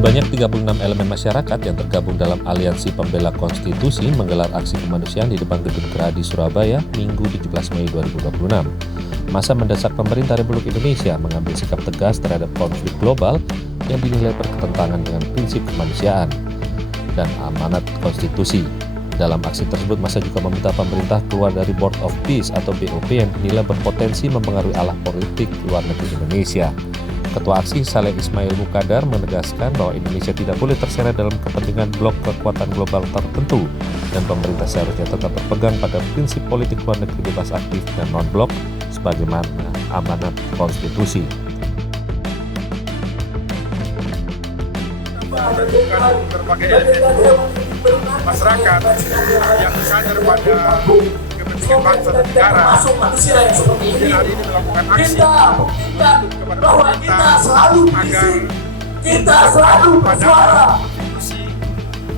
Sebanyak 36 elemen masyarakat yang tergabung dalam Aliansi Pembela Konstitusi menggelar aksi kemanusiaan di depan Gedung Gerahadi Surabaya Minggu 17 Mei 2026. Massa mendesak pemerintah Republik Indonesia mengambil sikap tegas terhadap konflik global yang dinilai bertentangan dengan prinsip kemanusiaan dan amanat konstitusi. Dalam aksi tersebut, massa juga meminta pemerintah keluar dari Board of Peace atau BOP yang dinilai berpotensi mempengaruhi arah politik luar negeri Indonesia. Ketua aksi Saleh Ismail Mukadar menegaskan bahwa Indonesia tidak boleh terseret dalam kepentingan blok kekuatan global tertentu dan pemerintah seharusnya tetap berpegang pada prinsip politik luar negeri bebas aktif dan non-blok sebagaimana amanat konstitusi. Menentukan berbagai elemen masyarakat yang sadar pada kepentingan bangsa dan negara. Kemudian hari ini melakukan aksi kepada pemerintah agar selalu bersuara konstitusi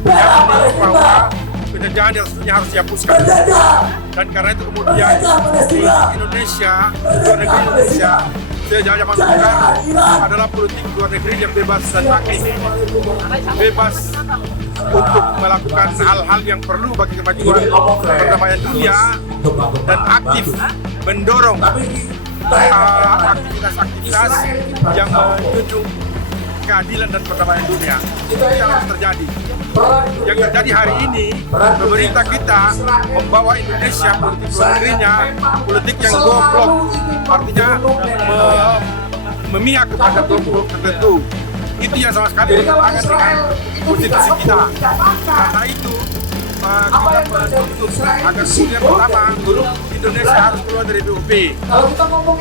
yang mendorong bahwa penjajahan yang sesungguhnya harus dihapuskan. Dan karena itu kemudian Indonesia, luar negeri Indonesia, sejak zaman Soekarno adalah politik luar negeri yang bebas dan aktif, bebas untuk melakukan hal-hal yang perlu bagi kemajuan perdamaian dunia dan aktif mendorong aktivitas-aktivitas yang menjunjung keadilan dan perdamaian dunia. Itu yang harus terjadi. Yang terjadi hari ini, pemerintah kita membawa Indonesia politik luar negerinya, politik yang goblok, artinya memihak kepada kelompok tertentu. Itu yang sama sekali bertentangan dengan konstitusi kita. Karena itu kita menuntut agar kemudian pertama Indonesia harus keluar dari BOP.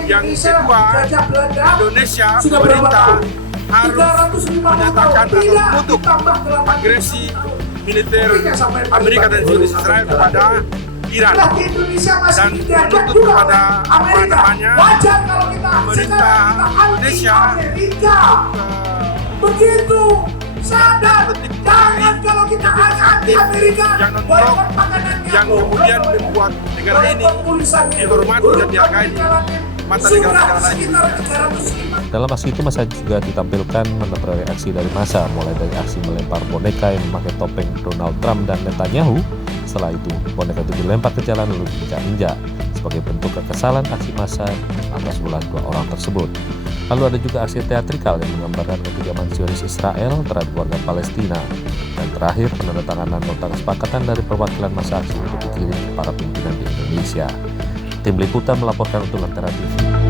Yang kedua, Indonesia pemerintah harus menyatakan atau mengutuk agresi militer Amerika dan Israel kepada Iran dan menuntut kepada pemerintah Indonesia begitu sadar, jangan kalau kita anti Amerika yang non-blok yang kemudian membuat negara ini dihormati dan dihargai di mata negara-negara lain. Dalam aksi itu massa juga ditampilkan menebar aksi dari massa, mulai dari aksi melempar boneka yang memakai topeng Donald Trump dan Netanyahu. Setelah itu, boneka itu dilempar ke jalan lalu dipecah-injak sebagai bentuk kekesalan aksi massa atas ulah dua orang tersebut. Lalu ada juga aksi teatrikal yang menggambarkan kekejaman Zionis Israel terhadap warga Palestina. Dan terakhir, penandatanganan nota kesepakatan dari perwakilan massa aksi untuk dikirim ke para pimpinan di Indonesia. Tim Liputan melaporkan untuk Lentera TV.